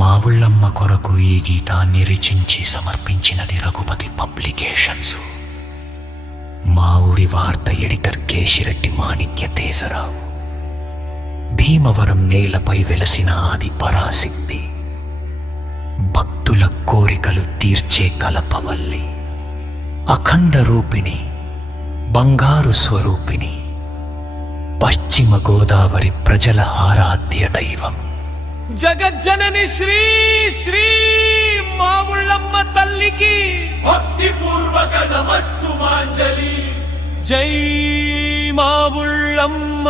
మా ఊళ్ళమ్మ కొరకు ఈ గీతాన్ని రచించి సమర్పించినది రఘుపతి పబ్లికేషన్స్. మా ఊరి వార్త ఎడిటర్ కేశిరెడ్డి మాణిక్య తేజరావు. భీమవరం నేలపై వెలసిన ఆది పరాశక్తి, భక్తుల కోరికలు తీర్చే కలపవల్లి, అఖండ రూపిణి, బంగారు స్వరూపిణి, పశ్చిమ గోదావరి ప్రజల ఆరాధ్య దైవం, జగజ్జనని శ్రీ శ్రీ మా ఊళ్ళమ్మ తల్లికి భక్తిపూర్వక నమస్సుమాంజలి. జై మా ఊళ్ళమ్మ,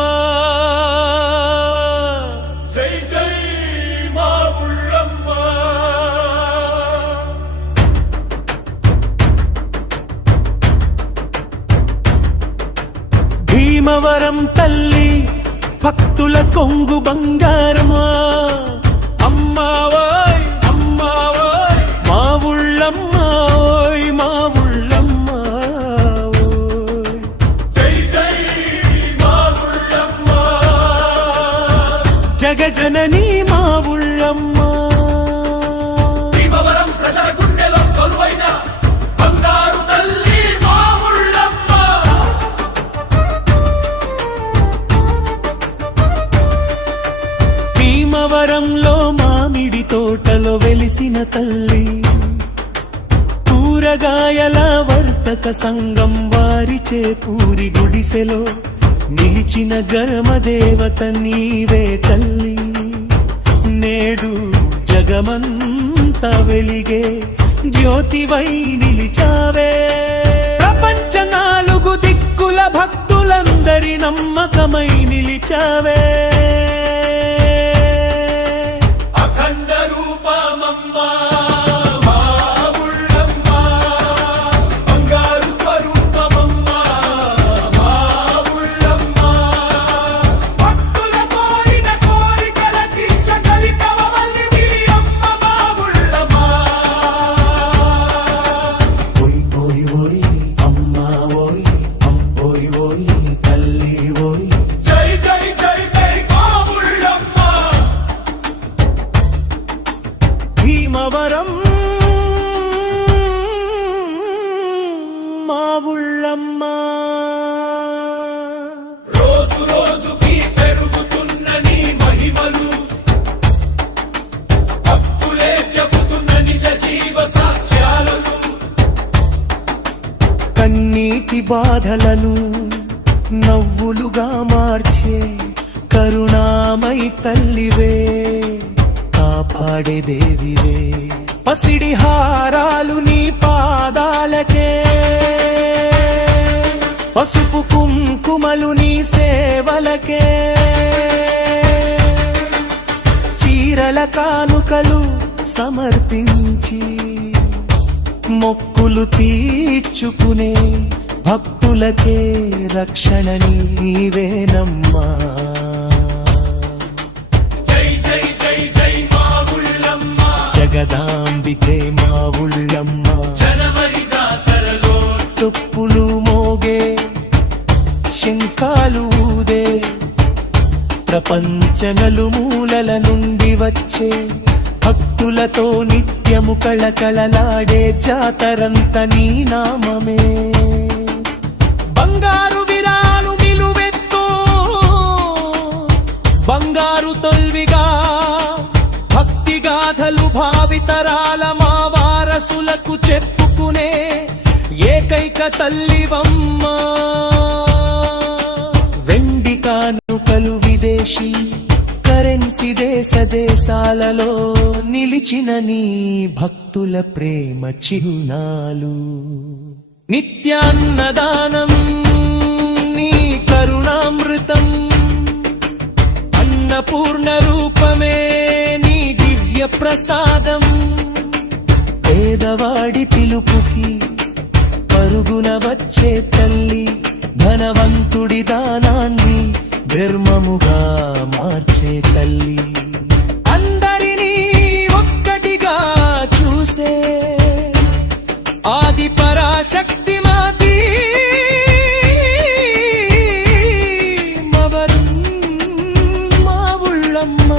జై జై మా ఊళ్ళమ్మ. భీమవరం తల్లి భక్తుల కొంగు బంగారమా, అమ్మావోయ్ అమ్మావోయ్ మా ఊళ్ళమ్మ, ఓయ్ మా ఊళ్ళమ్మ ఓయ్. జై జై మా ఊళ్ళమ్మ, జగజనని మా ఊళ్ళమ్మ. భీమవరం ప్రజల గుండెలో కొలువైన బంగారు తల్లి మా ఊళ్ళమ్మ. భీమవరంలో మామిడి తోటలో వెలిసిన తల్లి, కూరగాయల వర్తక సంఘం వారిచే పూరి గుడిసెలో నిలిచిన గరమదేవత నీవే తల్లి. నేడు జగమంత వెలిగే జ్యోతివై నిలిచావే, ప్రపంచ నాలుగు దిక్కుల భక్తులందరి నమ్మకమై నిలిచావే. అఖండ రూపమమ్మ మా ఊళ్ళమ్మ, బంగారు స్వరూపమమ్మ మా ఊళ్ళమ్మ. భక్తుల కోరిన కోరికల తీర్చగలిగవల్లి మీ అమ్మ మా ఊళ్ళమ్మ. ఓయ్ ఓయ్ ఓయ్ అమ్మా ఓయ్ ఓయ్ ఓయ్ తల్లి ఓయ్. జై జై జై జై మా ఊళ్ళమ్మ. భీమవరం మా ఊళ్ళమ్మ. రోజు రోజుకి పెరుగుతున్న నీ మహిమలు, భక్తులే చెబుతున్న నిజ జీవ సాక్ష్యాలను. కన్నీటి బాధలను నవ్వులుగా మార్చే కరుణామై తల్లివే, కాపాడే దేవివే. పసిడి హారాలు నీ పాదాలకే, పసుపు కుంకుమలు నీ సేవలకే, చీరల కానుకలు సమర్పించి మొక్కులు తీర్చుకునే భక్తులకే రక్షణ నీవేనమ్మా. జై జై జై జై మా ఊళ్ళమ్మ. జగదాంబికే మా ఊళ్ళమ్మ. జనవరి జాతరలో తుప్పులు మోగే శంఖాలు ఊదే, ప్రపంచ నలుమూలల నుండి వచ్చే భక్తులతో నిత్యము కళకళలాడే జాతరంత నీ నామమే. బంగారు విరాలు నిలువెత్తు బంగారు తొల్విగా, భక్తి గాథలు భావితరాల మా వారసులకు చెప్పుకునే ఏకైక తల్లివమ్మ. వెండి కానుకలు విదేశీ కరెన్సీ దేశ దేశాలలో నిలిచిన నీ భక్తుల ప్రేమ చిహ్నాలు. నిత్యాన్నదానం నీ కరుణామృతం, అన్నపూర్ణ రూపమే నీ దివ్య ప్రసాదం. పేదవాడి పిలుపుకి పరుగున వచ్చే తల్లి, ధనవంతుడి దానాన్ని ధర్మముగా మార్చే తల్లి. అందరినీ ఒక్కటిగా చూసే ఆది పరాశక్తి మాది మవరం మా ఊళ్ళమ్మ.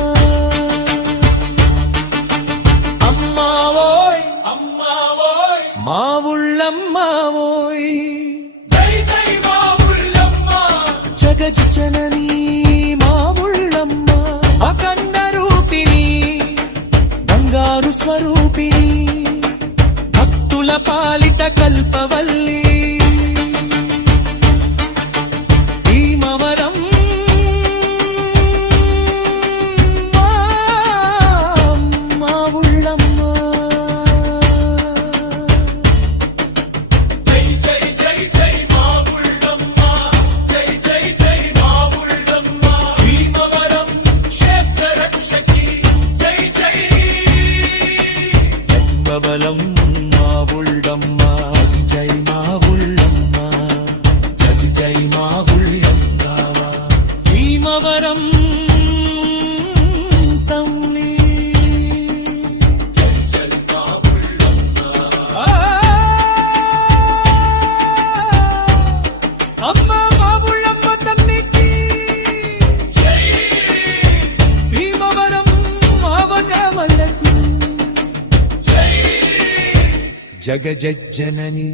జగజజ్జనని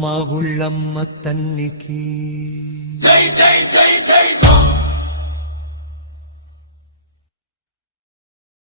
మా ఉళ్ళమ్మ తల్లికి జై జై జై జై